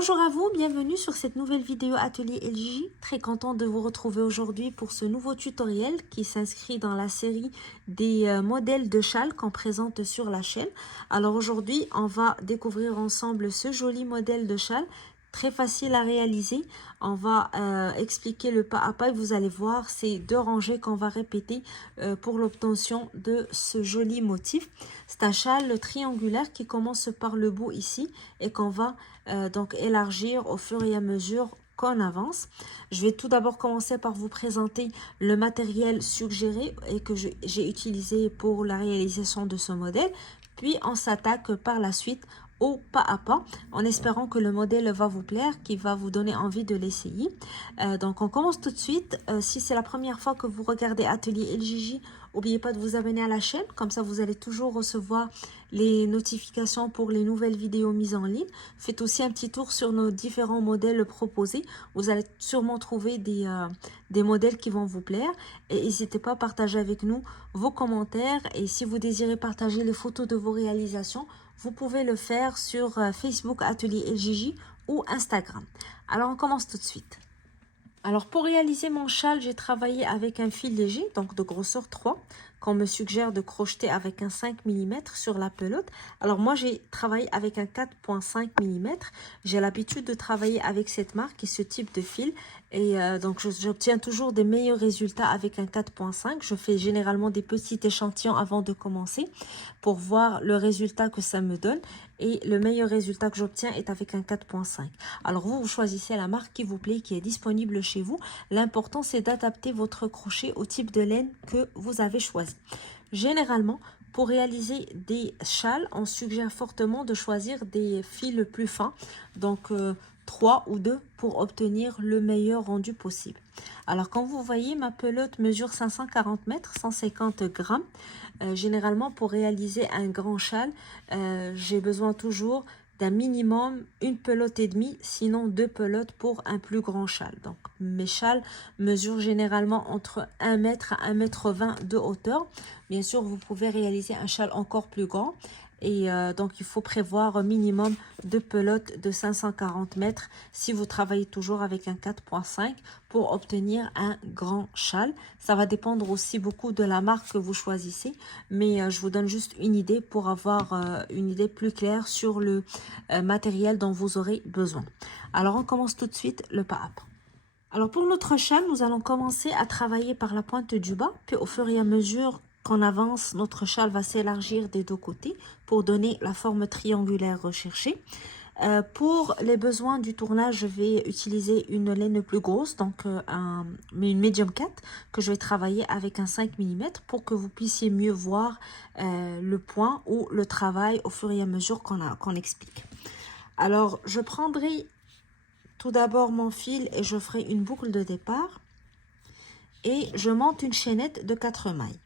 Bonjour à vous, bienvenue sur cette nouvelle vidéo atelier LJ. Très contente de vous retrouver aujourd'hui pour ce nouveau tutoriel qui s'inscrit dans la série des modèles de châles qu'on présente sur la chaîne. Alors aujourd'hui, on va découvrir ensemble ce joli modèle de châle. Très facile à réaliser. On va expliquer le pas à pas et vous allez voir ces deux rangées qu'on va répéter pour l'obtention de ce joli motif. C'est un châle triangulaire qui commence par le bout ici et qu'on va donc élargir au fur et à mesure qu'on avance. Je vais tout d'abord commencer par vous présenter le matériel suggéré et que j'ai utilisé pour la réalisation de ce modèle. Puis on s'attaque par la suite au pas à pas, en espérant que le modèle va vous plaire, qui va vous donner envie de l'essayer. Donc on commence tout de suite. Si c'est la première fois que vous regardez Atelier LJJ, n'oubliez pas de vous abonner à la chaîne, comme ça vous allez toujours recevoir les notifications pour les nouvelles vidéos mises en ligne. Faites aussi un petit tour sur nos différents modèles proposés. Vous allez sûrement trouver des modèles qui vont vous plaire. Et n'hésitez pas à partager avec nous vos commentaires. Et si vous désirez partager les photos de vos réalisations, vous pouvez le faire sur Facebook Atelier LJJ ou Instagram. Alors, on commence tout de suite. Alors, pour réaliser mon châle, j'ai travaillé avec un fil léger, donc de grosseur 3, qu'on me suggère de crocheter avec un 5 mm sur la pelote. Alors, moi, j'ai travaillé avec un 4,5 mm. J'ai l'habitude de travailler avec cette marque et ce type de fil. Et donc, j'obtiens toujours des meilleurs résultats avec un 4,5. Je fais généralement des petits échantillons avant de commencer pour voir le résultat que ça me donne. Et le meilleur résultat que j'obtiens est avec un 4,5. Alors, vous choisissez la marque qui vous plaît, qui est disponible chez vous. L'important, c'est d'adapter votre crochet au type de laine que vous avez choisi. Généralement, pour réaliser des châles, on suggère fortement de choisir des fils plus fins. Donc, 3 ou 2 pour obtenir le meilleur rendu possible. Alors, comme vous voyez, ma pelote mesure 540 mètres, 150 grammes. Généralement, pour réaliser un grand châle, j'ai besoin toujours d'un minimum une pelote et demie, sinon 2 pelotes pour un plus grand châle. Donc, mes châles mesurent généralement entre 1 mètre à 1 mètre 20 de hauteur. Bien sûr, vous pouvez réaliser un châle encore plus grand. Et donc, il faut prévoir un minimum de pelotes de 540 mètres si vous travaillez toujours avec un 4,5 pour obtenir un grand châle. Ça va dépendre aussi beaucoup de la marque que vous choisissez, mais je vous donne juste une idée pour avoir une idée plus claire sur le matériel dont vous aurez besoin. Alors, on commence tout de suite le pas à pas. Alors, pour notre châle, nous allons commencer à travailler par la pointe du bas, puis au fur et à mesure qu'on avance, notre châle va s'élargir des deux côtés pour donner la forme triangulaire recherchée. Pour les besoins du tournage, je vais utiliser une laine plus grosse, donc une medium 4 que je vais travailler avec un 5 mm pour que vous puissiez mieux voir le point ou le travail au fur et à mesure qu'on explique. Alors, je prendrai tout d'abord mon fil et je ferai une boucle de départ et je monte une chaînette de 4 mailles.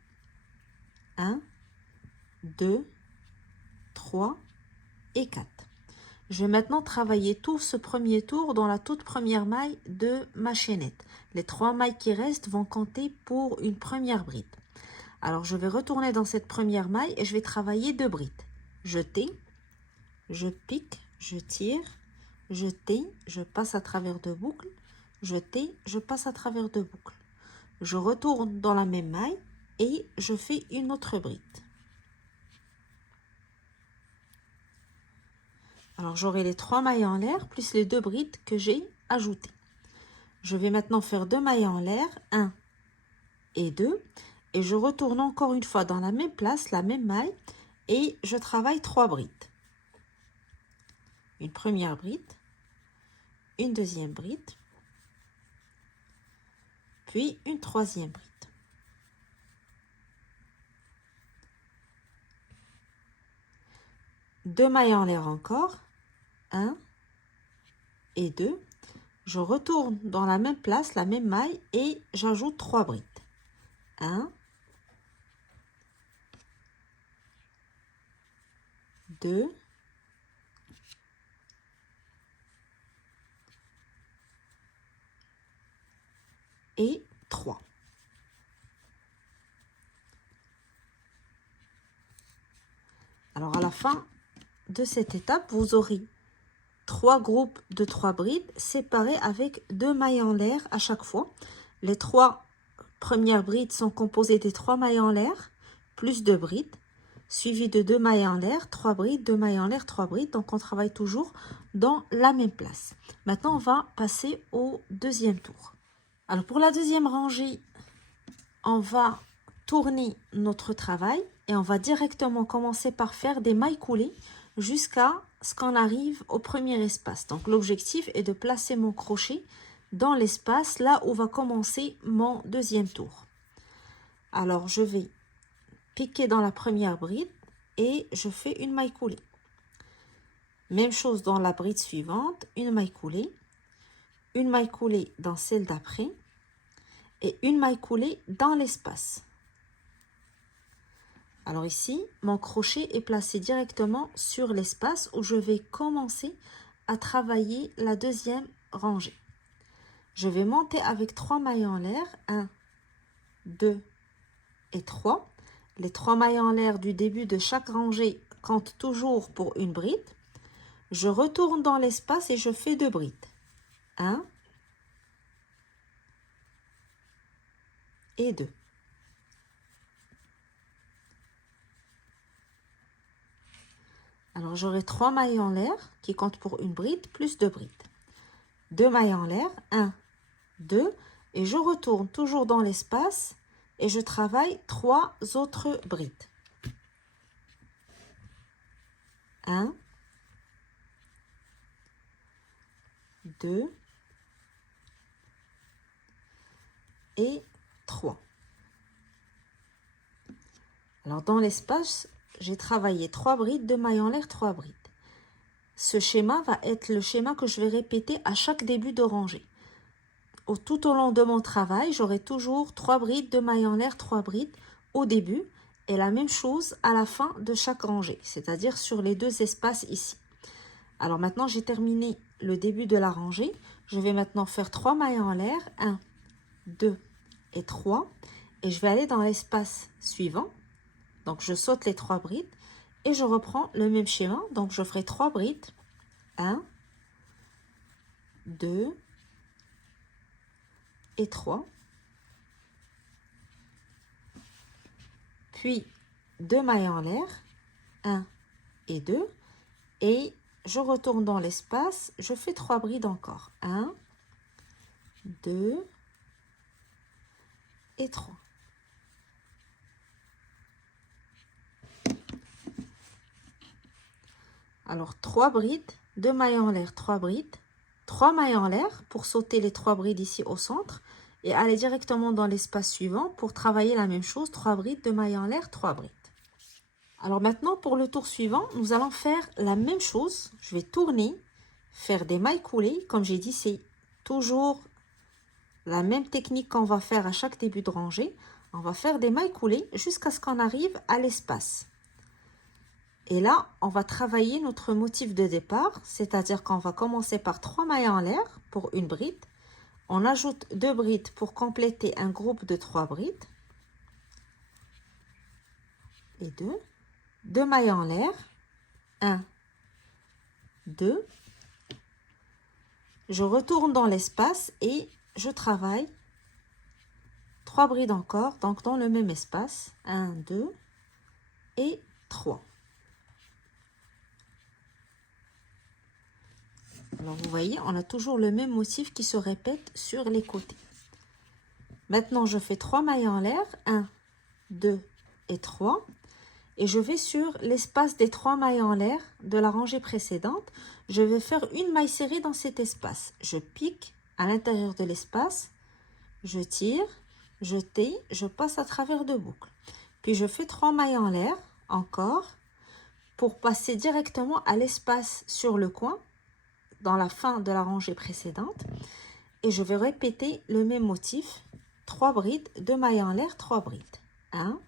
1, 2, 3 et 4. Je vais maintenant travailler tout ce premier tour dans la toute première maille de ma chaînette. Les 3 mailles qui restent vont compter pour une première bride. Alors, je vais retourner dans cette première maille et je vais travailler 2 brides. Jeter, je pique, je tire, jeter, je passe à travers 2 boucles, jeter, je passe à travers 2 boucles. Je retourne dans la même maille et je fais une autre bride. Alors, j'aurai les 3 mailles en l'air plus les 2 brides que j'ai ajoutées. Je vais maintenant faire 2 mailles en l'air, 1 et 2. Et je retourne encore une fois dans la même place, la même maille. Et je travaille 3 brides. Une première bride, une deuxième bride, puis une troisième bride. Deux mailles en l'air encore, 1 et 2. Je retourne dans la même place, la même maille et j'ajoute 3 brides. 1, 2 et 3. Alors, à la fin de cette étape, vous aurez 3 groupes de 3 brides séparés avec 2 mailles en l'air à chaque fois. Les 3 premières brides sont composées des 3 mailles en l'air plus 2 brides, suivi de 2 mailles en l'air, 3 brides, 2 mailles en l'air, 3 brides. Donc on travaille toujours dans la même place. Maintenant on va passer au deuxième tour. Alors pour la deuxième rangée, on va tourner notre travail et on va directement commencer par faire des mailles coulées jusqu'à ce qu'on arrive au premier espace. Donc l'objectif est de placer mon crochet dans l'espace là où va commencer mon deuxième tour. Alors je vais piquer dans la première bride et je fais une maille coulée. Même chose dans la bride suivante, une maille coulée dans celle d'après et une maille coulée dans l'espace. Alors ici, mon crochet est placé directement sur l'espace où je vais commencer à travailler la deuxième rangée. Je vais monter avec 3 mailles en l'air, 1, 2 et 3. Les 3 mailles en l'air du début de chaque rangée comptent toujours pour une bride. Je retourne dans l'espace et je fais 2 brides. 1 et 2. Alors j'aurai 3 mailles en l'air qui comptent pour une bride plus 2 brides. 2 mailles en l'air, 1, 2 et je retourne toujours dans l'espace et je travaille 3 autres brides. 1, 2 et 3. Alors dans l'espace, j'ai travaillé 3 brides, 2 mailles en l'air, 3 brides. Ce schéma va être le schéma que je vais répéter à chaque début de rangée. Tout au long de mon travail, j'aurai toujours 3 brides, 2 mailles en l'air, 3 brides au début et la même chose à la fin de chaque rangée, c'est-à-dire sur les 2 espaces ici. Alors maintenant, j'ai terminé le début de la rangée. Je vais maintenant faire 3 mailles en l'air, 1, 2 et 3 et je vais aller dans l'espace suivant. Donc je saute les 3 brides et je reprends le même schéma. Donc je ferai 3 brides, 1, 2 et 3. Puis 2 mailles en l'air, 1 et 2 et je retourne dans l'espace, je fais 3 brides encore, 1, 2 et 3. Alors 3 brides, 2 mailles en l'air, 3 brides, 3 mailles en l'air pour sauter les 3 brides ici au centre et aller directement dans l'espace suivant pour travailler la même chose, 3 brides, 2 mailles en l'air, 3 brides. Alors maintenant pour le tour suivant, nous allons faire la même chose. Je vais tourner, faire des mailles coulées. Comme j'ai dit, c'est toujours la même technique qu'on va faire à chaque début de rangée. On va faire des mailles coulées jusqu'à ce qu'on arrive à l'espace. Et là, on va travailler notre motif de départ, c'est-à-dire qu'on va commencer par 3 mailles en l'air pour une bride. On ajoute 2 brides pour compléter un groupe de 3 brides. Et 2. 2 mailles en l'air. 1, 2. Je retourne dans l'espace et je travaille 3 brides encore, donc dans le même espace. 1, 2 et 3. Alors vous voyez, on a toujours le même motif qui se répète sur les côtés. Maintenant, je fais 3 mailles en l'air, 1, 2 et 3. Et je vais sur l'espace des 3 mailles en l'air de la rangée précédente. Je vais faire une maille serrée dans cet espace. Je pique à l'intérieur de l'espace, je tire, je tais, je passe à travers 2 boucles. Puis je fais 3 mailles en l'air, encore, pour passer directement à l'espace sur le coin, dans la fin de la rangée précédente. Et je vais répéter le même motif. 3 brides, 2 mailles en l'air, 3 brides. 1,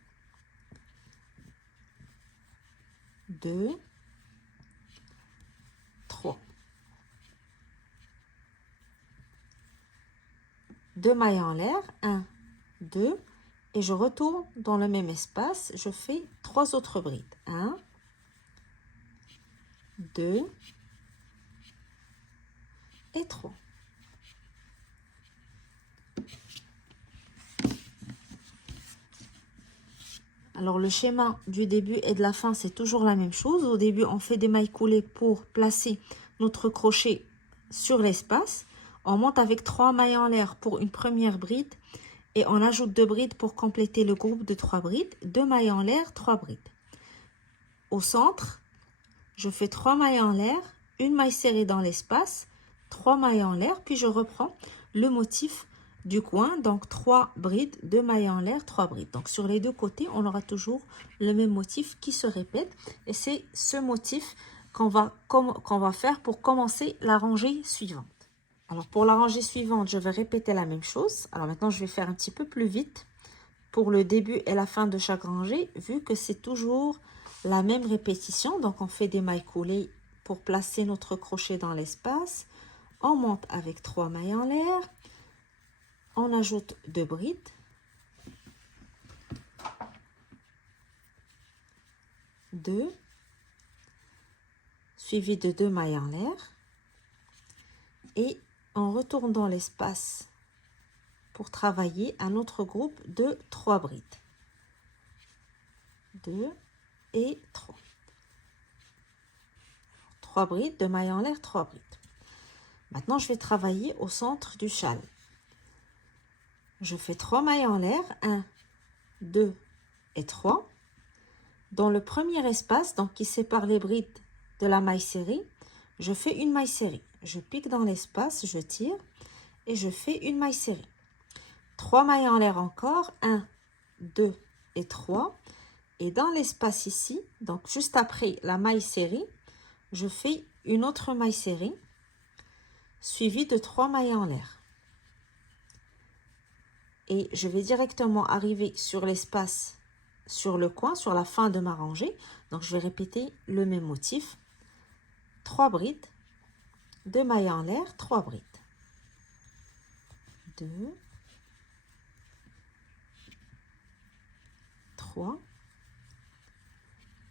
2, 3. 2 mailles en l'air, 1, 2, et je retourne dans le même espace. Je fais 3 autres brides. 1, 2 et 3. Alors le schéma du début et de la fin, c'est toujours la même chose. Au début, on fait des mailles coulées pour placer notre crochet sur l'espace. On monte avec 3 mailles en l'air pour une première bride et on ajoute 2 brides pour compléter le groupe de 3 brides. 2 mailles en l'air, 3 brides. Au centre, je fais 3 mailles en l'air, une maille serrée dans l'espace, 3 mailles en l'air, puis je reprends le motif du coin, donc 3 brides, 2 mailles en l'air, 3 brides. Donc sur les deux côtés, on aura toujours le même motif qui se répète. Et c'est ce motif qu'on va faire pour commencer la rangée suivante. Alors pour la rangée suivante, je vais répéter la même chose. Alors maintenant, je vais faire un petit peu plus vite pour le début et la fin de chaque rangée, vu que c'est toujours la même répétition. Donc on fait des mailles coulées pour placer notre crochet dans l'espace. On monte avec 3 mailles en l'air. On ajoute 2 brides. Deux, suivi de 2 mailles en l'air. Et on retourne dans l'espace pour travailler un autre groupe de 3 brides. 2 et 3. 3 brides, 2 mailles en l'air, 3 brides. Maintenant, je vais travailler au centre du châle. Je fais 3 mailles en l'air, 1, 2 et 3. Dans le premier espace, donc qui sépare les brides de la maille serrée, je fais une maille serrée. Je pique dans l'espace, je tire et je fais une maille serrée. 3 mailles en l'air encore, 1, 2 et 3. Et dans l'espace ici, donc juste après la maille serrée, je fais une autre maille serrée suivie de 3 mailles en l'air. Et je vais directement arriver sur l'espace, sur le coin, sur la fin de ma rangée. Donc je vais répéter le même motif. 3 brides, 2 mailles en l'air, 3 brides. 2, 3,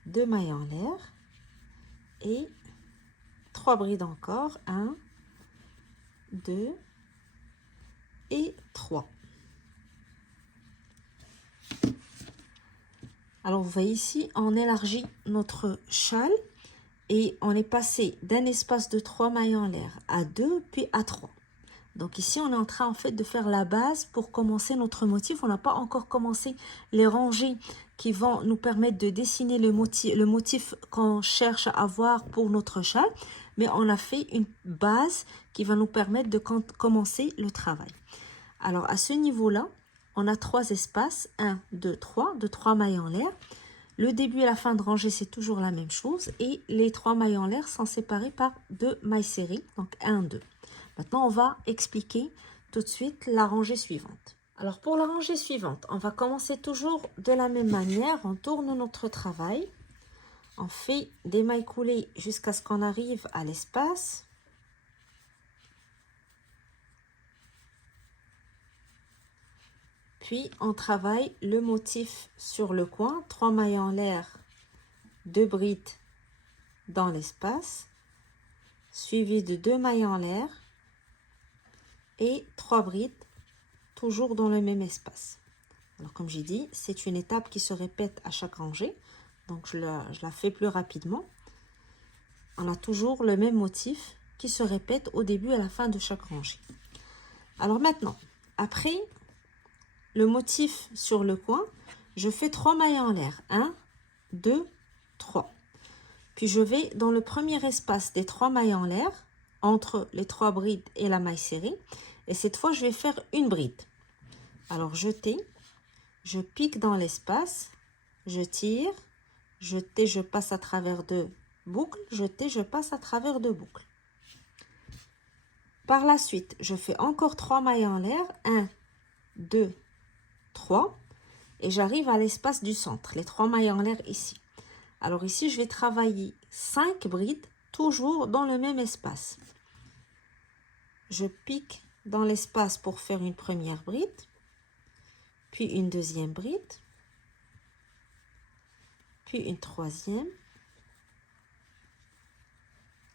2 mailles en l'air et 3 brides encore. 1, 2 et 3. Alors, vous voyez ici, on élargit notre châle et on est passé d'un espace de 3 mailles en l'air à 2, puis à 3. Donc ici, on est en train en fait de faire la base pour commencer notre motif. On n'a pas encore commencé les rangées qui vont nous permettre de dessiner le motif qu'on cherche à avoir pour notre châle. Mais on a fait une base qui va nous permettre de commencer le travail. Alors à ce niveau-là, on a 3 espaces, 1, 2, 3, de 3 mailles en l'air. Le début et la fin de rangée, c'est toujours la même chose. Et les 3 mailles en l'air sont séparées par 2 mailles serrées, donc 1, 2. Maintenant, on va expliquer tout de suite la rangée suivante. Alors, pour la rangée suivante, on va commencer toujours de la même manière. On tourne notre travail. On fait des mailles coulées jusqu'à ce qu'on arrive à l'espace. Puis, on travaille le motif sur le coin. 3 mailles en l'air, 2 brides dans l'espace, suivi de 2 mailles en l'air et 3 brides, toujours dans le même espace. Alors, comme j'ai dit, c'est une étape qui se répète à chaque rangée. Donc, je la fais plus rapidement. On a toujours le même motif qui se répète au début et à la fin de chaque rangée. Alors maintenant, après le motif sur le coin, je fais 3 mailles en l'air. 1, 2, 3. Puis je vais dans le premier espace des 3 mailles en l'air, entre les 3 brides et la maille serrée. Et cette fois, je vais faire une bride. Alors, jeter, je pique dans l'espace, je tire, jeter, je passe à travers 2 boucles, jeter, je passe à travers 2 boucles. Par la suite, je fais encore 3 mailles en l'air, 1, 2, 3, et j'arrive à l'espace du centre, les 3 mailles en l'air ici. Alors ici, je vais travailler 5 brides, toujours dans le même espace. Je pique dans l'espace pour faire une première bride, puis une deuxième bride, puis une troisième,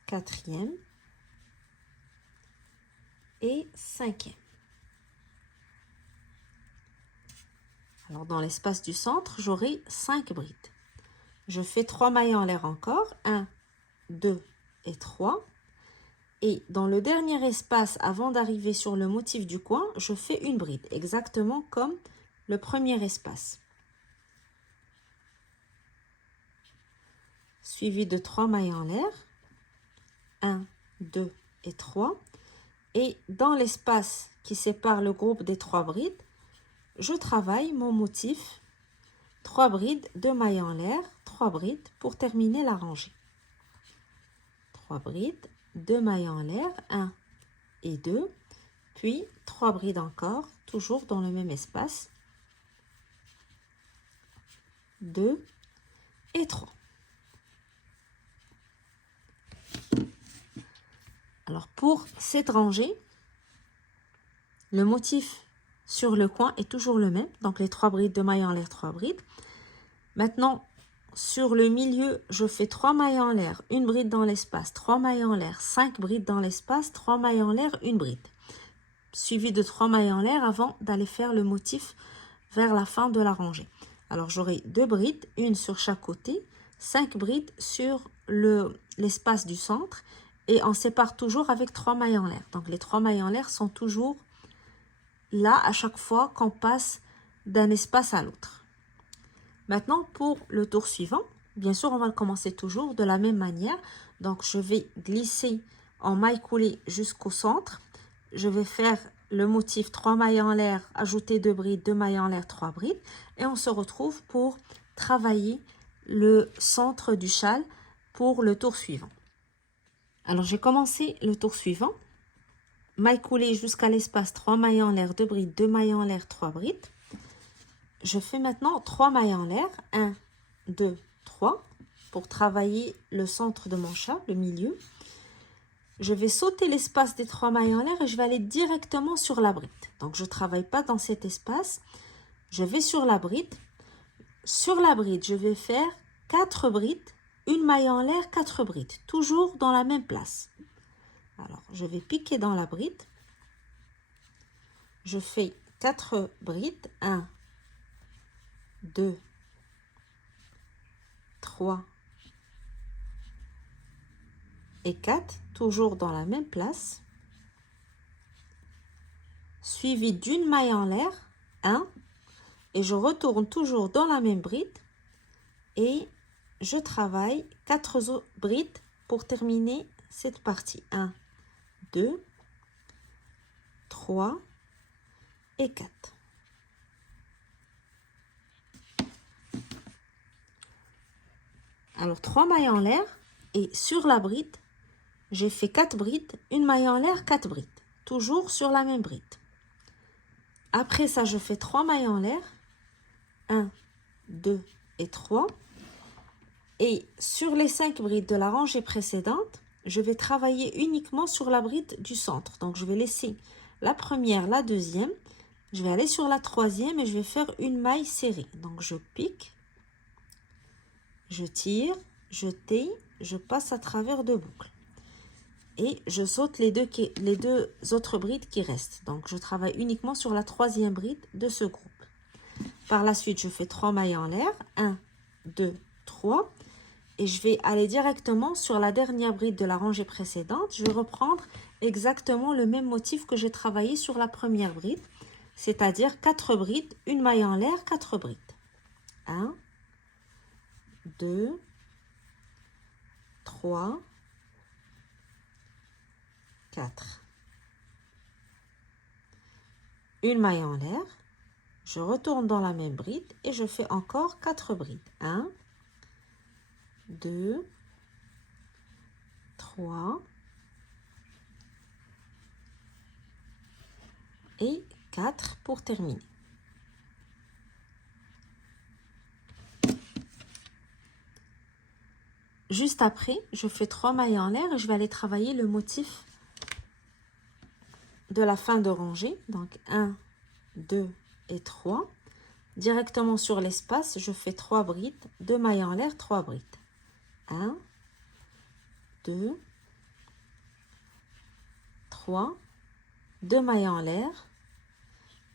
quatrième, et 5e. Alors, dans l'espace du centre, j'aurai 5 brides. Je fais 3 mailles en l'air encore. 1, 2 et 3. Et dans le dernier espace, avant d'arriver sur le motif du coin, je fais une bride, exactement comme le premier espace. Suivi de 3 mailles en l'air. 1, 2 et 3. Et dans l'espace qui sépare le groupe des 3 brides, je travaille mon motif 3 brides, 2 mailles en l'air, 3 brides pour terminer la rangée. 3 brides, 2 mailles en l'air, 1 et 2, puis 3 brides encore, toujours dans le même espace, 2 et 3. Alors pour cette rangée, le motif sur le coin est toujours le même, donc les 3 brides, 2 mailles en l'air, 3 brides. Maintenant, sur le milieu, je fais 3 mailles en l'air, une bride dans l'espace, 3 mailles en l'air, 5 brides dans l'espace, 3 mailles en l'air, une bride. Suivi de 3 mailles en l'air avant d'aller faire le motif vers la fin de la rangée. Alors j'aurai 2 brides, une sur chaque côté, 5 brides sur l'espace du centre et on sépare toujours avec 3 mailles en l'air. Donc les 3 mailles en l'air sont toujours là à chaque fois qu'on passe d'un espace à l'autre. Maintenant, pour le tour suivant, bien sûr, on va le commencer toujours de la même manière. Donc, je vais glisser en maille coulée jusqu'au centre. Je vais faire le motif 3 mailles en l'air, ajouter 2 brides, 2 mailles en l'air, 3 brides. Et on se retrouve pour travailler le centre du châle pour le tour suivant. Alors, j'ai commencé le tour suivant. Maille coulée jusqu'à l'espace, 3 mailles en l'air, 2 brides, 2 mailles en l'air, 3 brides. Je fais maintenant 3 mailles en l'air, 1, 2, 3, pour travailler le centre de mon chat, le milieu. Je vais sauter l'espace des 3 mailles en l'air et je vais aller directement sur la bride. Donc, je ne travaille pas dans cet espace. Je vais sur la bride. Sur la bride, je vais faire 4 brides, une maille en l'air, 4 brides, toujours dans la même place. Alors, je vais piquer dans la bride. Je fais 4 brides, 1, 2, 3 et 4, toujours dans la même place, suivi d'une maille en l'air, 1, et je retourne toujours dans la même bride et je travaille 4 brides pour terminer cette partie. 1, 2, 3 et 4. Alors, 3 mailles en l'air et sur la bride, j'ai fait 4 brides, une maille en l'air, 4 brides. Toujours sur la même bride. Après ça, je fais 3 mailles en l'air. 1, 2 et 3. Et sur les 5 brides de la rangée précédente, je vais travailler uniquement sur la bride du centre. Donc, je vais laisser la première, la deuxième. Je vais aller sur la troisième et je vais faire une maille serrée. Donc, je pique. Je tire, je taille, je passe à travers 2 boucles. Et je saute les deux autres brides qui restent. Donc, je travaille uniquement sur la troisième bride de ce groupe. Par la suite, je fais 3 mailles en l'air. 1, 2, 3. Et je vais aller directement sur la dernière bride de la rangée précédente. Je vais reprendre exactement le même motif que j'ai travaillé sur la première bride. C'est-à-dire 4 brides, une maille en l'air, 4 brides. 1, 2, 3, 4. Une maille en l'air, je retourne dans la même bride et je fais encore 4 brides. 1, 2, 3 et 4 pour terminer. Juste après, je fais 3 mailles en l'air et je vais aller travailler le motif de la fin de rangée. Donc 1, 2 et 3. Directement sur l'espace, je fais 3 brides, 2 mailles en l'air, 3 brides. 1, 2, 3 2 mailles en l'air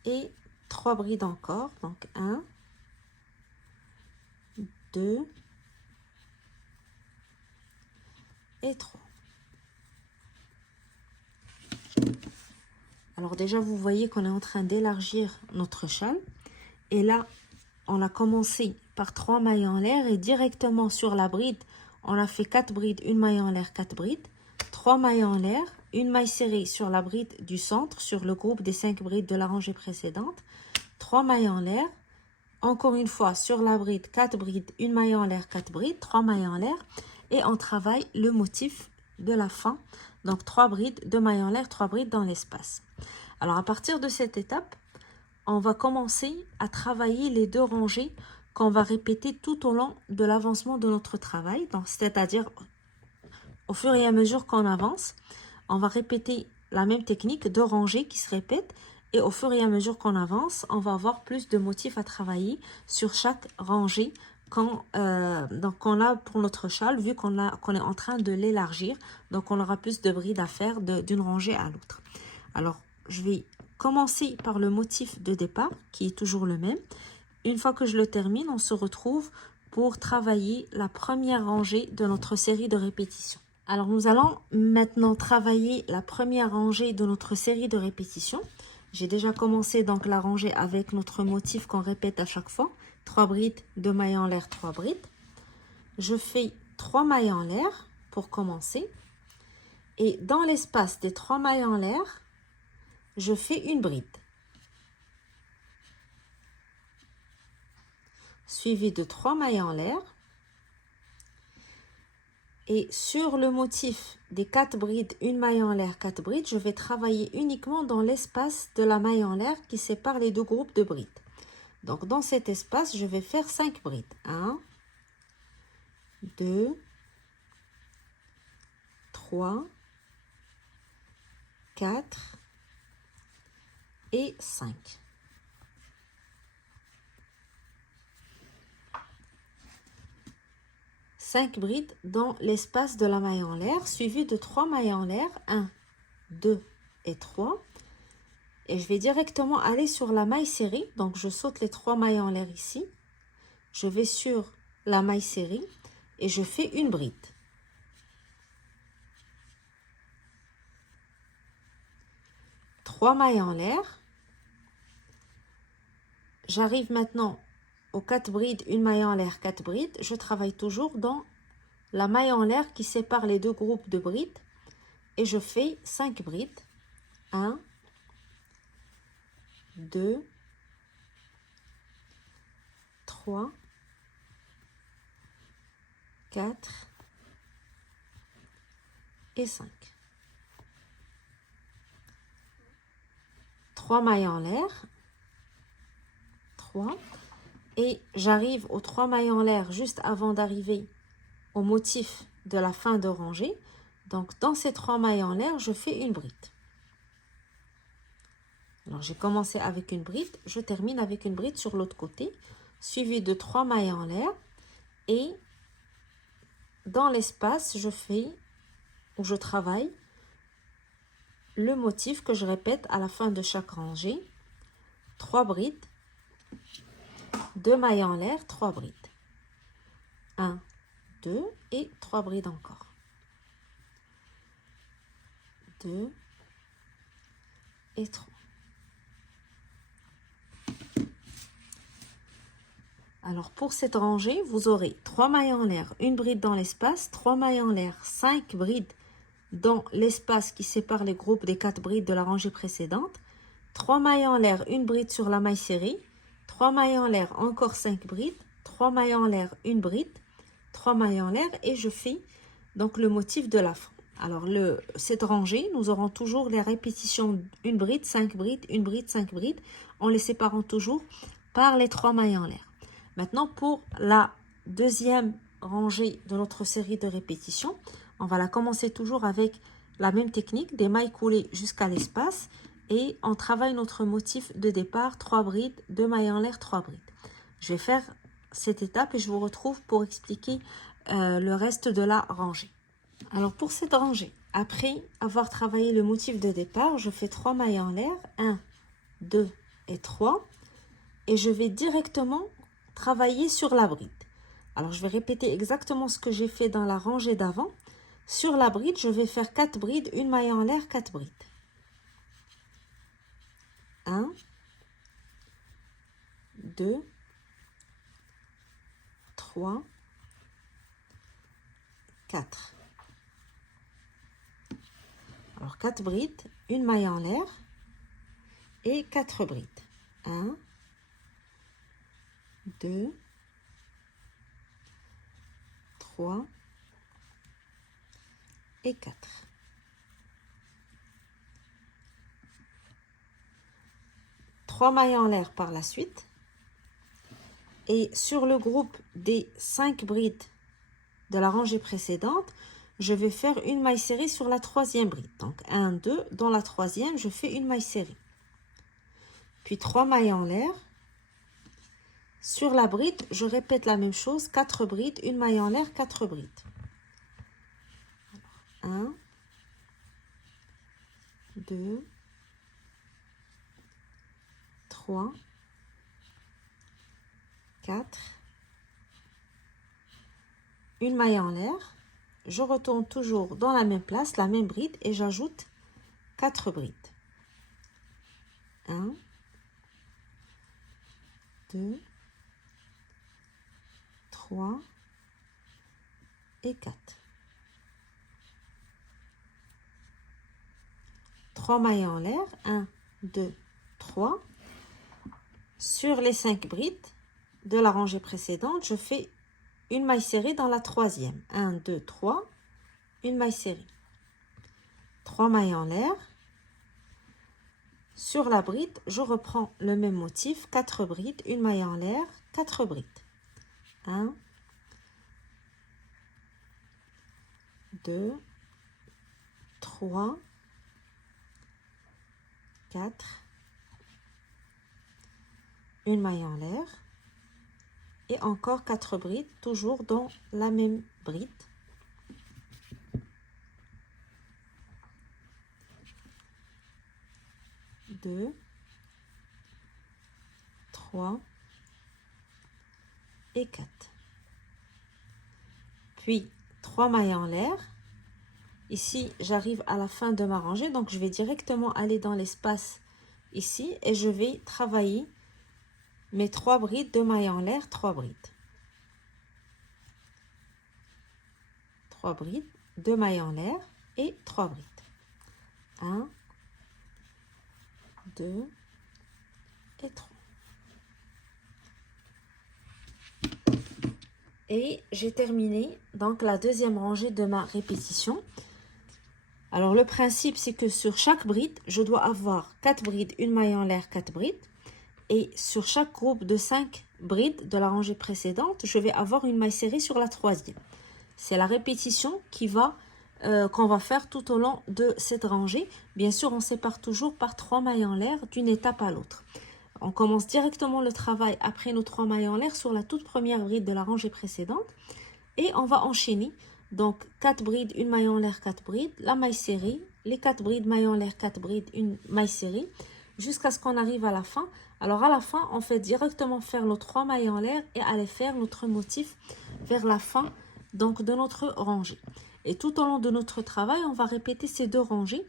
et 3 brides encore. Donc 1, 2 et 3. Alors déjà, vous voyez qu'on est en train d'élargir notre châle. Et là, on a commencé par 3 mailles en l'air et directement sur la bride, on a fait 4 brides, 1 maille en l'air, 4 brides, 3 mailles en l'air, 1 maille serrée sur la bride du centre, sur le groupe des 5 brides de la rangée précédente, 3 mailles en l'air, encore une fois sur la bride, 4 brides, 1 maille en l'air, 4 brides, 3 mailles en l'air et on travaille le motif de la fin. Donc 3 brides, 2 mailles en l'air, 3 brides dans l'espace. Alors à partir de cette étape, on va commencer à travailler les 2 rangées qu'on va répéter tout au long de l'avancement de notre travail. C'est-à-dire au fur et à mesure qu'on avance, on va répéter la même technique, 2 rangées qui se répètent. Et au fur et à mesure qu'on avance, on va avoir plus de motifs à travailler sur chaque rangée qu'on a pour notre châle, vu qu'on est en train de l'élargir. Donc on aura plus de brides à faire d'une rangée à l'autre. Alors je vais commencer par le motif de départ qui est toujours le même. Une fois que je le termine, on se retrouve pour travailler la première rangée de notre série de répétitions. Alors nous allons maintenant travailler la première rangée de notre série de répétitions. J'ai déjà commencé donc la rangée avec notre motif qu'on répète à chaque fois. 3 brides, 2 mailles en l'air, 3 brides. Je fais 3 mailles en l'air pour commencer. Et dans l'espace des 3 mailles en l'air, je fais une bride. Suivie de 3 mailles en l'air. Et sur le motif des 4 brides, 1 maille en l'air, 4 brides, je vais travailler uniquement dans l'espace de la maille en l'air qui sépare les 2 groupes de brides. Donc dans cet espace, je vais faire 5 brides. 1, 2, 3, 4 et 5. Cinq brides dans l'espace de la maille en l'air, suivi de 3 mailles en l'air, 1, 2 et 3. Et je vais directement aller sur la maille serrée. Donc je saute les 3 mailles en l'air ici. Je vais sur la maille serrée et je fais une bride. Trois mailles en l'air. J'arrive maintenant aux 4 brides, 1 maille en l'air, 4 brides. Je travaille toujours dans la maille en l'air qui sépare les 2 groupes de brides. Et je fais 5 brides. 1, 2, 3, 4 et 5. 3 mailles en l'air. 3. Et j'arrive aux 3 mailles en l'air juste avant d'arriver au motif de la fin de rangée. Donc dans ces 3 mailles en l'air, je fais une bride. Alors j'ai commencé avec une bride, je termine avec une bride sur l'autre côté, suivi de 3 mailles en l'air. Et dans l'espace, je fais, ou je travaille, le motif que je répète à la fin de chaque rangée. 3 brides, 2 mailles en l'air, 3 brides. 1, 2 et 3 brides encore. 2 et 3. Alors pour cette rangée, vous aurez 3 mailles en l'air, une bride dans l'espace, 3 mailles en l'air, 5 brides dans l'espace qui sépare les groupes des 4 brides de la rangée précédente, 3 mailles en l'air, une bride sur la maille serrée, 3 mailles en l'air, encore 5 brides, 3 mailles en l'air, une bride, 3 mailles en l'air et je fais donc le motif de la fin. Alors cette rangée, nous aurons toujours les répétitions une bride, 5 brides, une bride, 5 brides, en les séparant toujours par les 3 mailles en l'air. Maintenant, pour la deuxième rangée de notre série de répétitions, on va la commencer toujours avec la même technique, des mailles coulées jusqu'à l'espace. Et on travaille notre motif de départ, 3 brides, 2 mailles en l'air, 3 brides. Je vais faire cette étape et je vous retrouve pour expliquer le reste de la rangée. Alors pour cette rangée, Après avoir travaillé le motif de départ, je fais 3 mailles en l'air, 1, 2 et 3, et je vais directement travailler sur la bride. Alors, je vais répéter exactement ce que j'ai fait dans la rangée d'avant. Sur la bride, je vais faire 4 brides, une maille en l'air, 4 brides. 1, 2, 3, 4. Alors, 4 brides, une maille en l'air et 4 brides. 1, 2, 3 et 4. Trois mailles en l'air par la suite. Et sur le groupe des 5 brides de la rangée précédente, je vais faire une maille serrée sur la troisième bride. Donc 1, 2, dans la troisième, je fais une maille serrée. Puis 3 mailles en l'air. Sur la bride, je répète la même chose, 4 brides, une maille en l'air, 4 brides. 1, 2, 3, 4, une maille en l'air, je retourne toujours dans la même place, la même bride, et j'ajoute 4 brides. 1, 2, 3 et 4. 3 mailles en l'air, 1, 2, 3. Sur les 5 brides de la rangée précédente, je fais une maille serrée dans la troisième. 1, 2, 3, une maille serrée. 3 mailles en l'air. Sur la bride, je reprends le même motif, 4 brides, une maille en l'air, 4 brides. 1, 2, 3, 4, une maille en l'air et encore 4 brides, toujours dans la même bride. Deux, 3 et 4. Puis 3 mailles en l'air. Ici, j'arrive à la fin de ma rangée, donc je vais directement aller dans l'espace ici et je vais travailler mes 3 brides, 2 mailles en l'air, 3 brides. 3 brides, 2 mailles en l'air et 3 brides. 1, 2 et 3. Et j'ai terminé donc la deuxième rangée de ma répétition. Alors le principe, c'est que sur chaque bride, je dois avoir 4 brides, une maille en l'air, 4 brides. Et sur chaque groupe de 5 brides de la rangée précédente, je vais avoir une maille serrée sur la troisième. C'est la répétition qu'on va faire tout au long de cette rangée. Bien sûr, on sépare toujours par 3 mailles en l'air d'une étape à l'autre. On commence directement le travail après nos 3 mailles en l'air sur la toute première bride de la rangée précédente. Et on va enchaîner. Donc 4 brides, une maille en l'air, 4 brides, la maille serrée, les 4 brides, maille en l'air, 4 brides, une maille serrée, jusqu'à ce qu'on arrive à la fin. Alors à la fin, on fait directement faire nos 3 mailles en l'air et aller faire notre motif vers la fin donc de notre rangée. Et tout au long de notre travail, on va répéter ces deux rangées.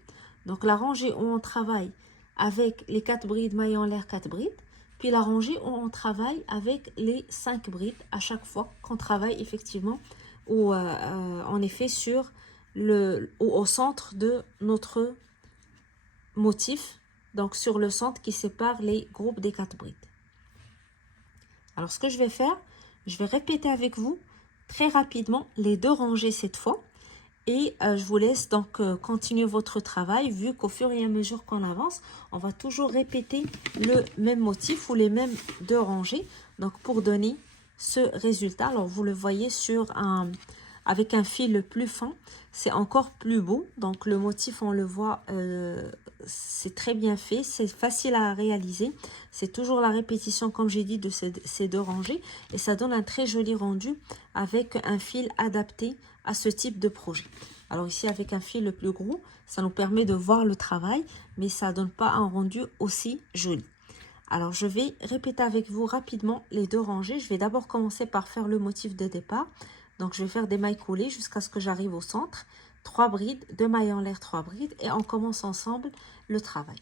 Donc la rangée où on travaille avec les 4 brides, mailles en l'air, 4 brides. Puis la rangée où on travaille avec les 5 brides à chaque fois qu'on travaille effectivement ou en effet sur au centre de notre motif. Donc sur le centre qui sépare les groupes des 4 brides. Alors ce que je vais faire, je vais répéter avec vous très rapidement les deux rangées cette fois. Et je vous laisse donc continuer votre travail vu qu'au fur et à mesure qu'on avance, on va toujours répéter le même motif ou les mêmes deux rangées. Donc pour donner ce résultat, alors vous le voyez avec un fil plus fin, c'est encore plus beau. Donc le motif, on le voit, c'est très bien fait, c'est facile à réaliser. C'est toujours la répétition, comme j'ai dit, de ces deux rangées. Et ça donne un très joli rendu avec un fil adapté à ce type de projet. Alors ici, avec un fil le plus gros, ça nous permet de voir le travail, mais ça ne donne pas un rendu aussi joli. Alors, je vais répéter avec vous rapidement les deux rangées. Je vais d'abord commencer par faire le motif de départ. Donc, je vais faire des mailles coulées jusqu'à ce que j'arrive au centre. 3 brides, 2 mailles en l'air, 3 brides. Et on commence ensemble le travail.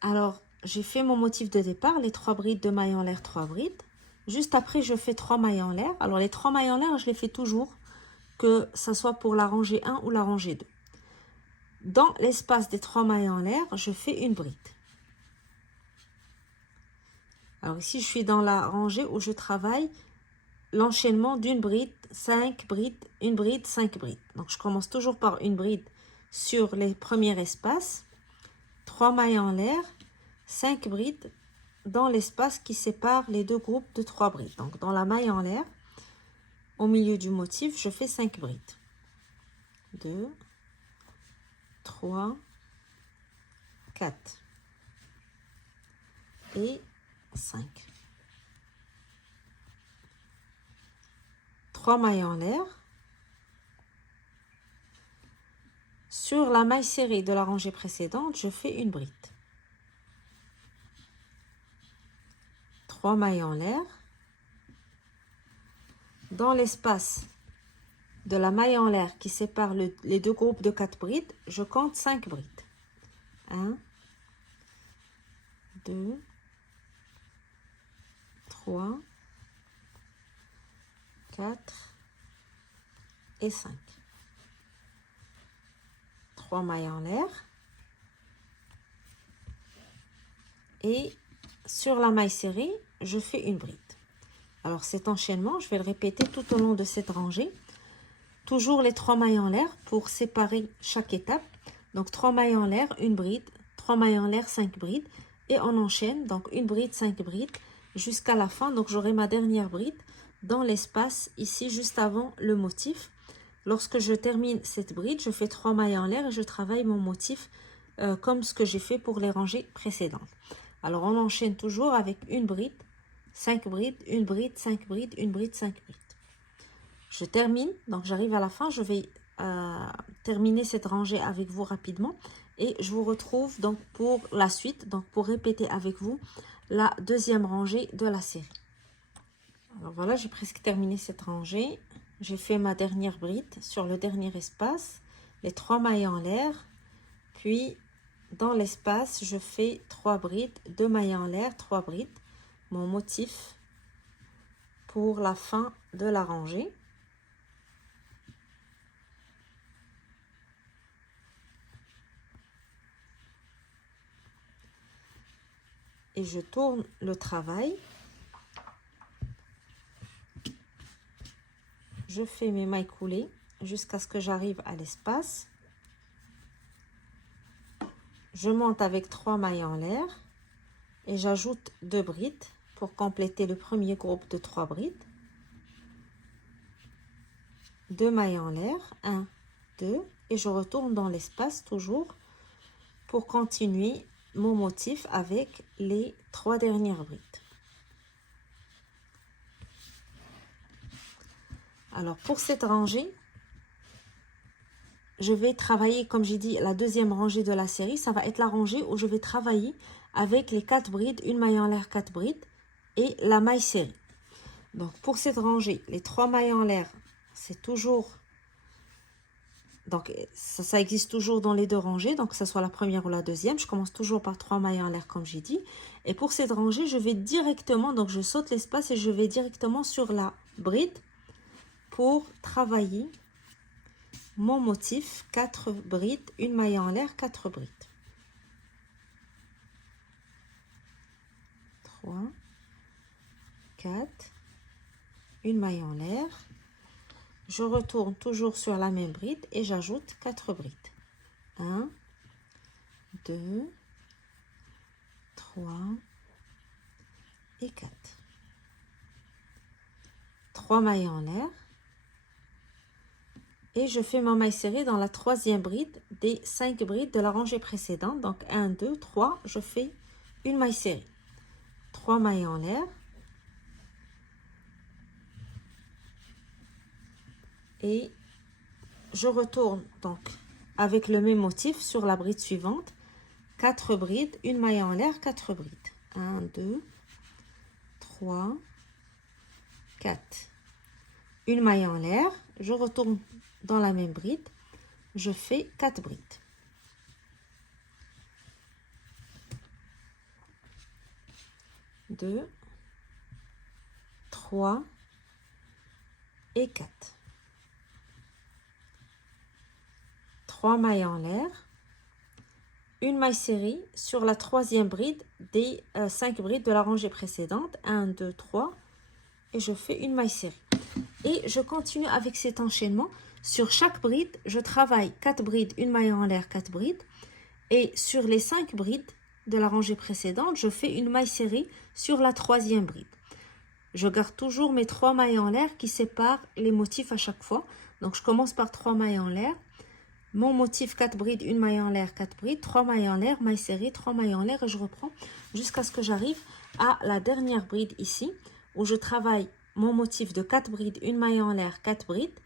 Alors, j'ai fait mon motif de départ, les 3 brides, 2 mailles en l'air, 3 brides. Juste après, je fais 3 mailles en l'air. Alors, les 3 mailles en l'air, je les fais toujours, que ce soit pour la rangée 1 ou la rangée 2. Dans l'espace des 3 mailles en l'air, je fais une bride. Alors ici, je suis dans la rangée où je travaille l'enchaînement d'une bride, 5 brides, une bride, 5 brides. Donc, je commence toujours par une bride sur les premiers espaces, 3 mailles en l'air, 5 brides dans l'espace qui sépare les deux groupes de 3 brides. Donc, dans la maille en l'air, au milieu du motif, je fais 5 brides. 2, 3, 4 et 5. 3 mailles en l'air. Sur la maille serrée de la rangée précédente, je fais une bride. 3 mailles en l'air. Dans l'espace de la maille en l'air qui sépare les deux groupes de 4 brides, je compte 5 brides. 1, 2, 3, 4 et 5. 3 mailles en l'air. Et sur la maille serrée, je fais une bride. Alors cet enchaînement, je vais le répéter tout au long de cette rangée. Toujours les 3 mailles en l'air pour séparer chaque étape. Donc 3 mailles en l'air, une bride, 3 mailles en l'air, 5 brides. Et on enchaîne, donc une bride, 5 brides jusqu'à la fin. Donc j'aurai ma dernière bride dans l'espace ici juste avant le motif. Lorsque je termine cette bride, je fais 3 mailles en l'air et je travaille mon motif comme ce que j'ai fait pour les rangées précédentes. Alors on enchaîne toujours avec une bride, 5 brides, une bride, 5 brides, une bride, 5 brides. Je termine, donc j'arrive à la fin, je vais terminer cette rangée avec vous rapidement et je vous retrouve donc pour la suite, donc pour répéter avec vous la deuxième rangée de la série. Alors voilà, j'ai presque terminé cette rangée. J'ai fait ma dernière bride sur le dernier espace, les 3 mailles en l'air, puis dans l'espace, je fais 3 brides, 2 mailles en l'air, 3 brides, mon motif pour la fin de la rangée. Et je tourne le travail. Je fais mes mailles coulées jusqu'à ce que j'arrive à l'espace. Je monte avec 3 mailles en l'air et j'ajoute 2 brides pour compléter le premier groupe de 3 brides. 2 mailles en l'air, 1, 2 et je retourne dans l'espace toujours pour continuer mon motif avec les 3 dernières brides. Alors pour cette rangée, je vais travailler, comme j'ai dit, la deuxième rangée de la série. Ça va être la rangée où je vais travailler avec les 4 brides, une maille en l'air, 4 brides et la maille serrée. Donc pour cette rangée, les 3 mailles en l'air, c'est toujours... Donc ça existe toujours dans les deux rangées, donc que ce soit la première ou la deuxième. Je commence toujours par 3 mailles en l'air comme j'ai dit. Et pour cette rangée, je vais directement, donc je saute l'espace et je vais directement sur la bride pour travailler mon motif, 4 brides, une maille en l'air, 4 brides. 3, 4, une maille en l'air. Je retourne toujours sur la même bride et j'ajoute 4 brides. 1, 2, 3 et 4. 3 mailles en l'air. Et je fais ma maille serrée dans la troisième bride des 5 brides de la rangée précédente. Donc 1, 2, 3, je fais une maille serrée. 3 mailles en l'air. Et je retourne donc avec le même motif sur la bride suivante. 4 brides, une maille en l'air, 4 brides. 1, 2, 3, 4. Une maille en l'air, je retourne dans la même bride, je fais 4 brides. 2, 3 et 4. 3 mailles en l'air, une maille serrée sur la troisième bride des 5 brides de la rangée précédente. 1, 2, 3 et je fais une maille serrée. Et je continue avec cet enchaînement. Sur chaque bride, je travaille 4 brides, une maille en l'air, 4 brides. Et sur les 5 brides de la rangée précédente, je fais une maille serrée sur la troisième bride. Je garde toujours mes 3 mailles en l'air qui séparent les motifs à chaque fois. Donc je commence par 3 mailles en l'air. Mon motif 4 brides, une maille en l'air, 4 brides, 3 mailles en l'air, maille serrée, 3 mailles en l'air et je reprends jusqu'à ce que j'arrive à la dernière bride ici où je travaille mon motif de 4 brides, une maille en l'air, 4 brides,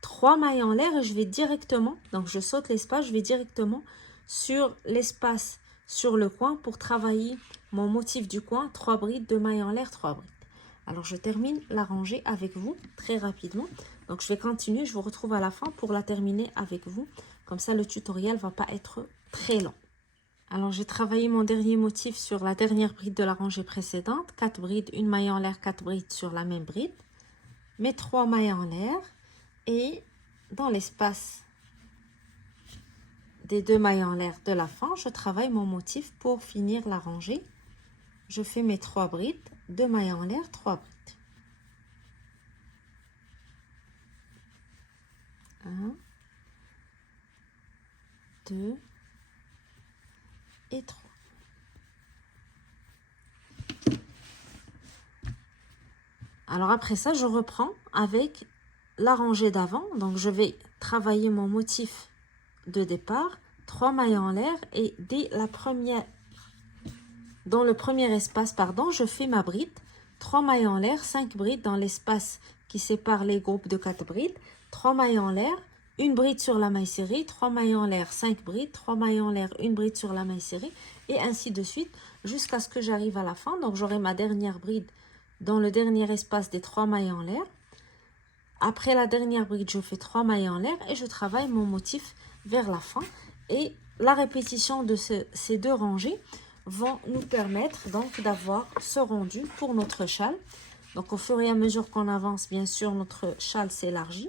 3 mailles en l'air et je vais directement, donc je saute l'espace, je vais directement sur l'espace sur le coin pour travailler mon motif du coin, 3 brides, 2 mailles en l'air, 3 brides. Alors je termine la rangée avec vous très rapidement. Donc je vais continuer, je vous retrouve à la fin pour la terminer avec vous. Comme ça le tutoriel ne va pas être très long. Alors j'ai travaillé mon dernier motif sur la dernière bride de la rangée précédente. 4 brides, une maille en l'air, 4 brides sur la même bride. Mes 3 mailles en l'air et dans l'espace des 2 mailles en l'air de la fin, je travaille mon motif pour finir la rangée. Je fais mes 3 brides, 2 mailles en l'air, 3 brides. 1, 2 et 3. Alors après ça, je reprends avec la rangée d'avant. Donc je vais travailler mon motif de départ, 3 mailles en l'air et dès la première, dans le premier espace, pardon, je fais ma bride, 3 mailles en l'air, 5 brides dans l'espace qui sépare les groupes de 4 brides, 3 mailles en l'air, une bride sur la maille serrée, 3 mailles en l'air, 5 brides, 3 mailles en l'air, une bride sur la maille serrée et ainsi de suite jusqu'à ce que j'arrive à la fin. Donc j'aurai ma dernière bride dans le dernier espace des 3 mailles en l'air. Après la dernière bride, je fais 3 mailles en l'air et je travaille mon motif vers la fin. Et la répétition de ces deux rangées vont nous permettre donc d'avoir ce rendu pour notre châle. Donc au fur et à mesure qu'on avance, bien sûr, notre châle s'élargit.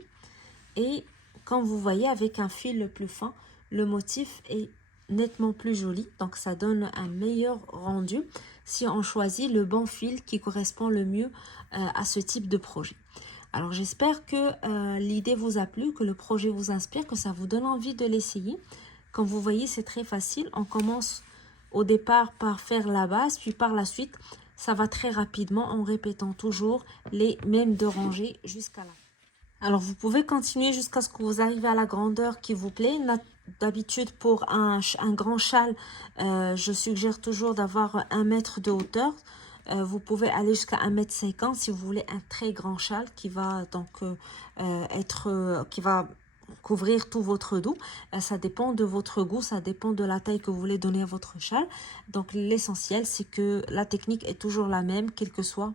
Et comme vous voyez, avec un fil le plus fin, le motif est nettement plus joli. Donc ça donne un meilleur rendu si on choisit le bon fil qui correspond le mieux à ce type de projet. Alors j'espère que l'idée vous a plu, que le projet vous inspire, que ça vous donne envie de l'essayer. Comme vous voyez, c'est très facile. On commence au départ par faire la base, puis par la suite, ça va très rapidement en répétant toujours les mêmes deux rangées jusqu'à la fin. Alors vous pouvez continuer jusqu'à ce que vous arrivez à la grandeur qui vous plaît. D'habitude pour un grand châle, je suggère toujours d'avoir 1 mètre de hauteur. Vous pouvez aller jusqu'à 1,50 m si vous voulez un très grand châle qui va donc qui va couvrir tout votre dos. Ça dépend de votre goût, ça dépend de la taille que vous voulez donner à votre châle. Donc l'essentiel c'est que la technique est toujours la même, quel que soit